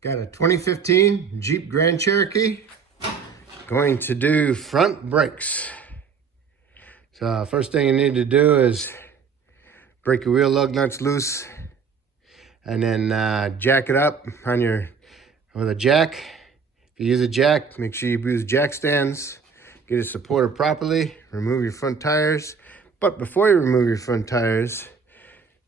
Got a 2015 Jeep Grand Cherokee. Going to do front brakes. So first thing you need to do is break your wheel lug nuts loose and then jack it up on with a jack. If you use a jack, make sure you use jack stands. Get it supported properly. Remove your front tires. But before you remove your front tires,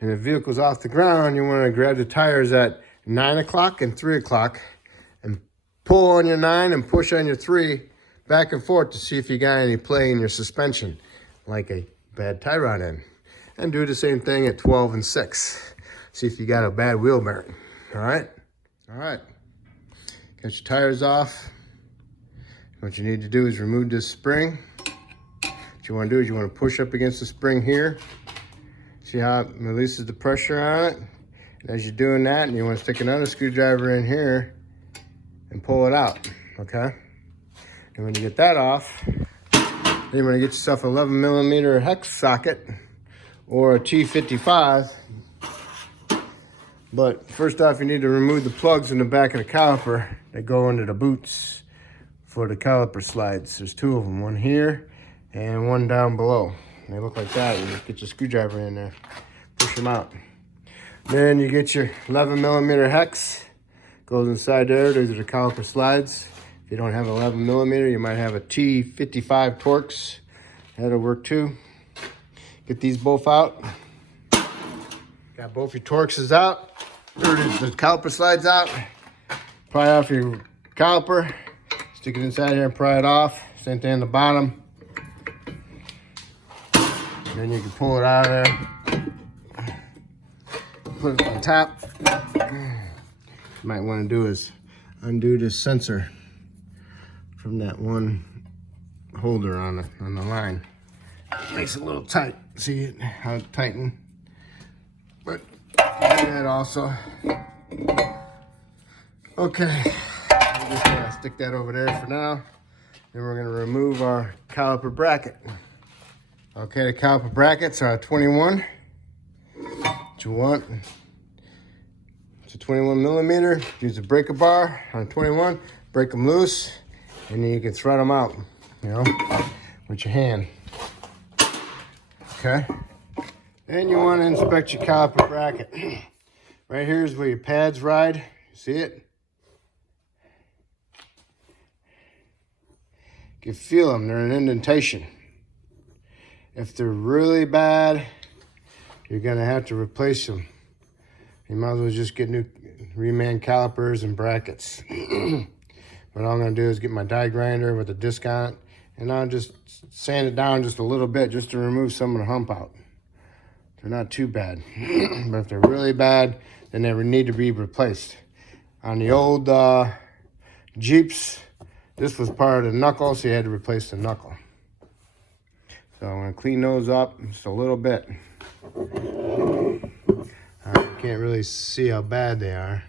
and the vehicle's off the ground, you want to grab the tires at 9 o'clock and 3 o'clock and pull on your 9 and push on your 3 back and forth to see if you got any play in your suspension, like a bad tie rod end. And do the same thing at 12 and 6. See if you got a bad wheel bearing. All right? All right. Got your tires off. What you need to do is remove this spring. What you want to do is you want to push up against the spring here. See how it releases the pressure on it? And as you're doing that, and you want to stick another screwdriver in here and pull it out, okay? And when you get that off, then you want to get yourself an 11 millimeter hex socket or a T55. But first off, you need to remove the plugs in the back of the caliper that go into the boots for the caliper slides. There's 2 of them, one here and one down below. They look like that. You get your screwdriver in there, push them out. Then you get your 11 millimeter hex, goes inside there. Those are the caliper slides. If you don't have 11 millimeter, you might have a T55 Torx. That'll work too. Get these both out. Got both your Torxes out. The caliper slides out. Pry off your caliper. Stick it inside here and pry it off. Same thing on the bottom. Then you can pull it out of there, put it on top. What you might want to do is undo this sensor from that one holder on the line. It makes it a little tight. See it, how it tightened? But that also. Okay, I'm just gonna stick that over there for now. Then we're gonna remove our caliper bracket. Okay, the caliper brackets are 21. What you want? It's a 21 millimeter. Use a breaker bar on 21. Break them loose, and then you can thread them out, you know, with your hand. Okay. Then you want to inspect your caliper bracket. Right here is where your pads ride. See it? You can feel them. They're an indentation. If they're really bad, you're gonna have to replace them. You might as well just get new reman calipers and brackets. What I'm gonna do is get my die grinder with a disc on it, and I'll just sand it down just a little bit just to remove some of the hump out. They're not too bad, but if they're really bad, then they need to be replaced. On the old Jeeps, this was part of the knuckle, so you had to replace the knuckle. So I'm going to clean those up just a little bit. You can't really see how bad they are.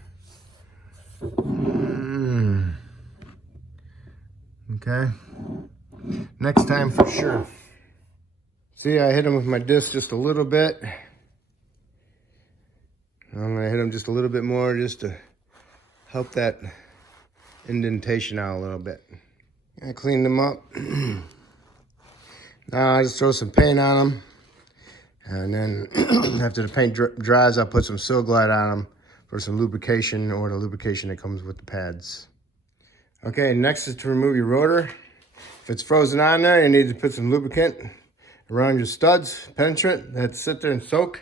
Okay. Next time for sure. See, I hit them with my disc just a little bit. I'm going to hit them just a little bit more just to help that indentation out a little bit. I cleaned them up. Now I just throw some paint on them, and then after the paint dries, I'll put some Seal Glide on them for some lubrication, or the lubrication that comes with the pads. Okay, next is to remove your rotor. If it's frozen on there, you need to put some lubricant around your studs, penetrant, that's sit there and soak.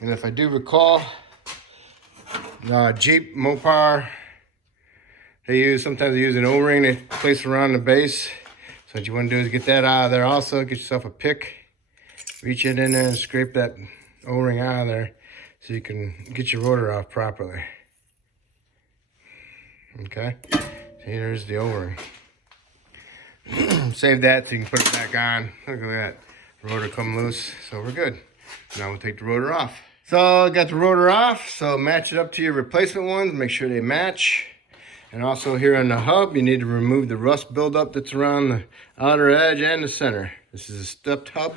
And if I do recall, Jeep, Mopar, sometimes they use an O-ring they place around the base. So what you want to do is get that out of there also. Get yourself a pick. Reach it in there and scrape that O-ring out of there so you can get your rotor off properly. Okay. See, there's the O-ring. Save that so you can put it back on. Look at that. The rotor come loose. So we're good. Now we'll take the rotor off. So I got the rotor off. So match it up to your replacement ones. Make sure they match. And also here on the hub, you need to remove the rust buildup that's around the outer edge and the center. This is a stepped hub,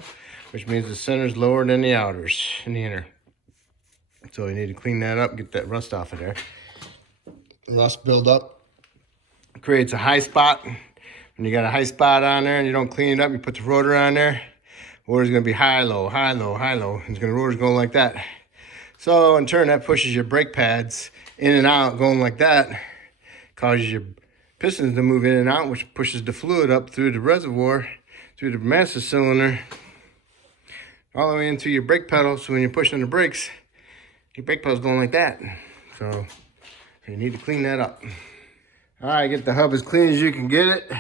which means the center is lower than the outers and the inner. So you need to clean that up, get that rust off of there. rust buildup. It creates a high spot. When you got a high spot on there and you don't clean it up, you put the rotor on there. Rotor's gonna be high, low, high, low, high, low. Rotor's going like that. So in turn, that pushes your brake pads in and out, going like that. Causes your pistons to move in and out, which pushes the fluid up through the reservoir, through the master cylinder, all the way into your brake pedal. So when you're pushing the brakes, your brake pedal's going like that. So you need to clean that up. All right, get the hub as clean as you can get it.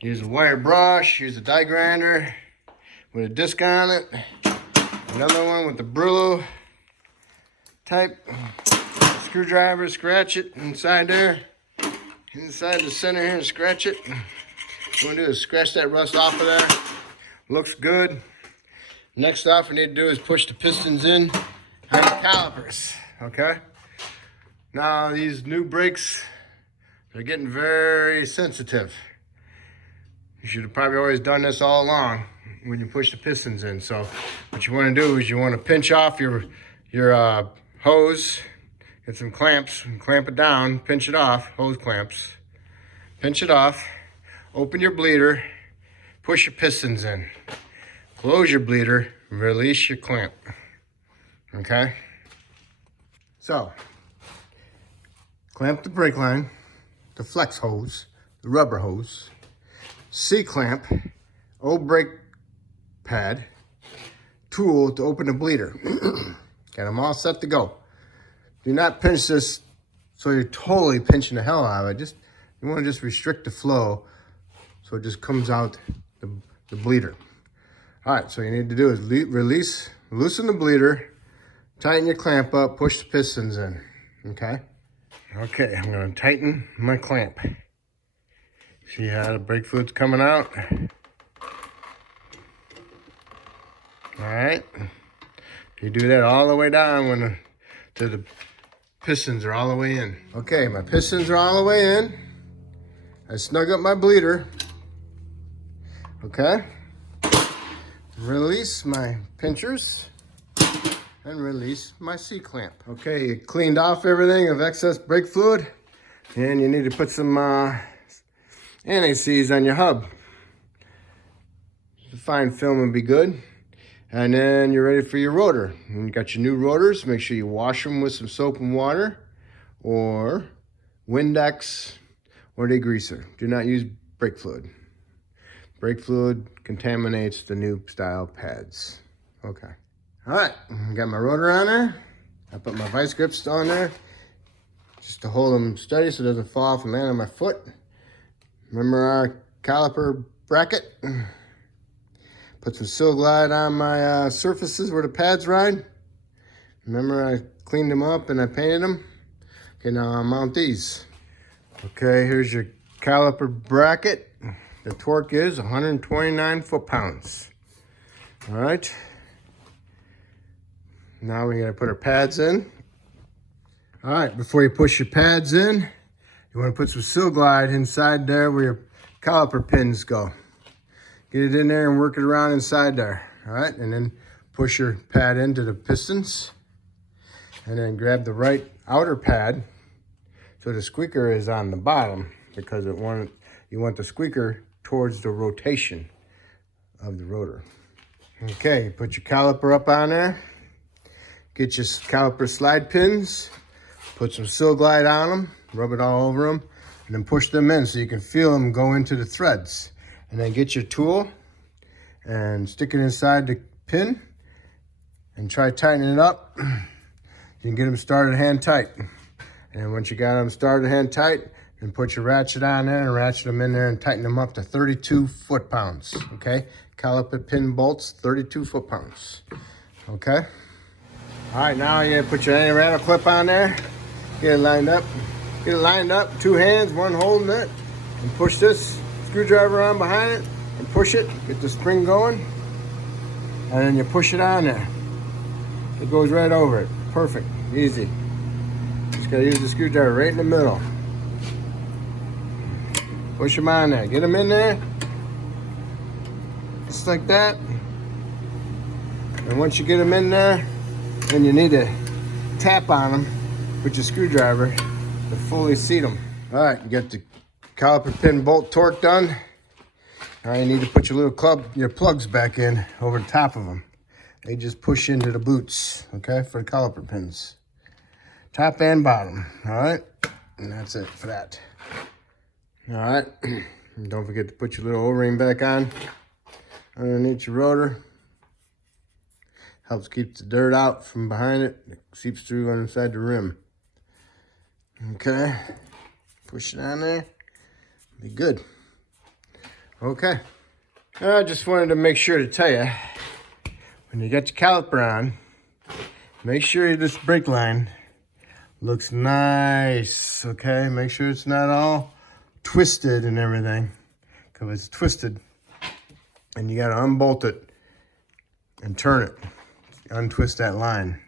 Use a wire brush, use a die grinder with a disc on it. Another one with the Brillo type screwdriver, scratch it inside there. Inside the center here, scratch it. What you want to do is scratch that rust off of there. Looks good. Next off we need to do is push the pistons in on the calipers, okay? Now these new brakes, they're getting very sensitive. You should have probably always done this all along when you push the pistons in. So what you want to do is you want to pinch off your hose, get some clamps and clamp it down, pinch it off, hose clamps. Pinch it off, open your bleeder, push your pistons in. Close your bleeder, release your clamp, okay? So, clamp the brake line, the flex hose, the rubber hose, C-clamp, old brake pad, tool to open the bleeder. Got them all set to go. Do not pinch this so you're totally pinching the hell out of it. You want to just restrict the flow so it just comes out the bleeder. All right, so you need to do is loosen the bleeder, tighten your clamp up, push the pistons in, okay? Okay, I'm gonna tighten my clamp. See how the brake fluid's coming out? All right, you do that all the way down to the pistons are all the way in. Okay, my pistons are all the way in. I snug up my bleeder, okay? Release my pinchers and release my C-clamp. Okay, you cleaned off everything of excess brake fluid and you need to put some anti-seize on your hub. The fine film would be good. And then you're ready for your rotor. And you got your new rotors. Make sure you wash them with some soap and water or Windex or degreaser. Do not use brake fluid. Brake fluid contaminates the new style pads. Okay. All right, got my rotor on there. I put my vice grips on there just to hold them steady so it doesn't fall off and land on my foot. Remember our caliper bracket? Put some Seal Glide on my surfaces where the pads ride. Remember I cleaned them up and I painted them? Okay, now I'll mount these. Okay, here's your caliper bracket. The torque is 129 foot-pounds. All right. Now we gotta put our pads in. All right, before you push your pads in, you wanna put some Seal Glide inside there where your caliper pins go. Get it in there and work it around inside there. All right, and then push your pad into the pistons. And then grab the right outer pad so the squeaker is on the bottom because you want the squeaker towards the rotation of the rotor. Okay, put your caliper up on there. Get your caliper slide pins. Put some Seal Glide on them. Rub it all over them. And then push them in so you can feel them go into the threads. And then get your tool and stick it inside the pin and try tightening it up. You can get them started hand tight. And once you got them started hand tight, then put your ratchet on there and ratchet them in there and tighten them up to 32 foot-pounds, okay? Caliper pin bolts, 32 foot-pounds, okay? All right, now you put your anti-rattle clip on there, get it lined up. Get it lined up, two hands, one holding it, and push this screwdriver on behind it and push it, get the spring going, and then you push it on there. It goes right over it. Perfect, easy. Just gotta use the screwdriver right in the middle. Push them on there, get them in there, just like that. And once you get them in there, then you need to tap on them with your screwdriver to fully seat them. All right, you got the caliper pin bolt torque done. Now you need to put your plugs back in over the top of them. They just push into the boots, okay, for the caliper pins. Top and bottom, all right? And that's it for that. All right, and don't forget to put your little O-ring back on underneath your rotor. Helps keep the dirt out from behind it. It seeps through on inside the rim. Okay, push it on there, be good. Okay, I just wanted to make sure to tell you, when you got your caliper on, make sure this brake line looks nice, okay? Make sure it's not all twisted and everything, because if it's twisted, and you gotta unbolt it and turn it, untwist that line.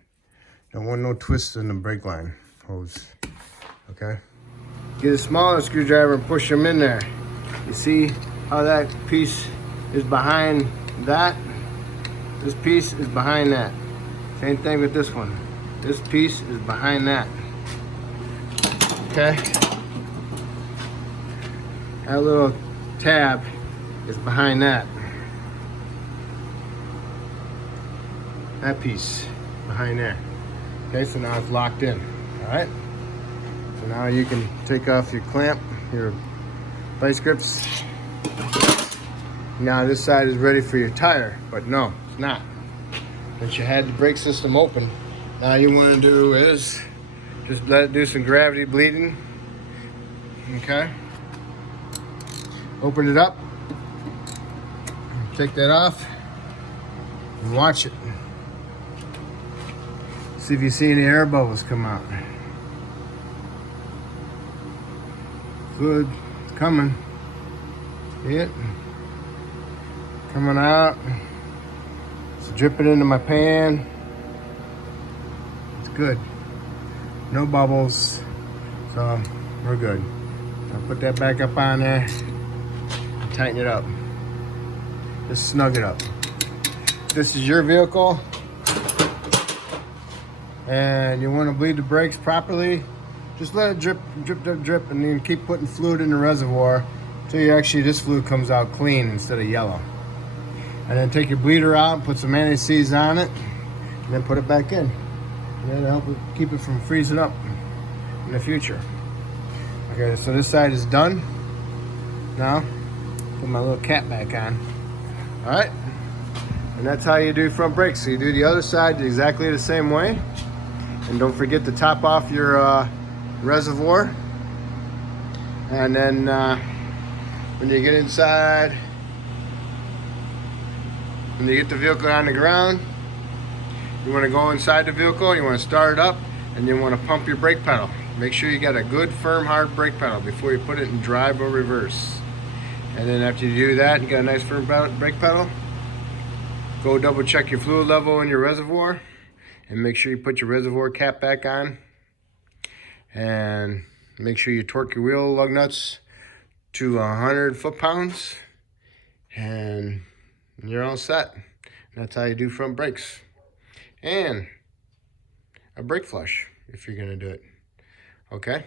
Don't want no twists in the brake line hose, okay? Get a smaller screwdriver and push them in there. You see how that piece is behind that? This piece is behind that. Same thing with this one. This piece is behind that. Okay? That little tab is behind that. That piece behind there. Okay, so now it's locked in. Alright? So now you can take off your clamp, your vice grips. Now this side is ready for your tire, but no, it's not. Since you had the brake system open, now you want to do is just let it do some gravity bleeding. Okay? Open it up. Take that off and watch it. See if you see any air bubbles come out. Fluid coming. See it? Coming out. It's dripping into my pan. It's good. No bubbles. So we're good. I'll put that back up on there and tighten it up. Just snug it up. This is your vehicle and you want to bleed the brakes properly, just let it drip, drip, drip, drip, and then keep putting fluid in the reservoir until this fluid comes out clean instead of yellow. And then take your bleeder out, put some anti-seize on it, and then put it back in. And that'll help keep it from freezing up in the future. Okay, so this side is done. Now, put my little cap back on. All right, and that's how you do front brakes. So you do the other side exactly the same way. And don't forget to top off your reservoir. And then when you get inside, when you get the vehicle on the ground, you want to go inside the vehicle, you want to start it up, and you want to pump your brake pedal. Make sure you got a good, firm, hard brake pedal before you put it in drive or reverse. And then after you do that, you got a nice firm brake pedal, go double check your fluid level in your reservoir, and make sure you put your reservoir cap back on. And make sure you torque your wheel lug nuts to 100 foot-pounds, and you're all set. That's how you do front brakes. And a brake flush if you're gonna do it. Okay?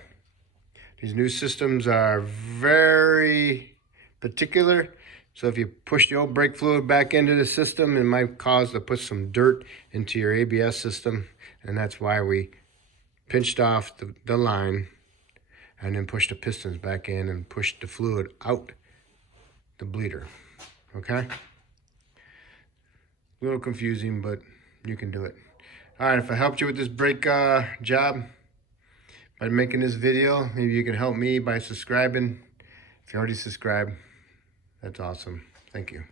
These new systems are very particular. So if you push the old brake fluid back into the system, it might cause to put some dirt into your ABS system. And that's why we pinched off the line and then pushed the pistons back in and pushed the fluid out the bleeder. Okay? A little confusing, but you can do it. All right, if I helped you with this brake job by making this video, maybe you can help me by subscribing. If you already subscribed, that's awesome. Thank you.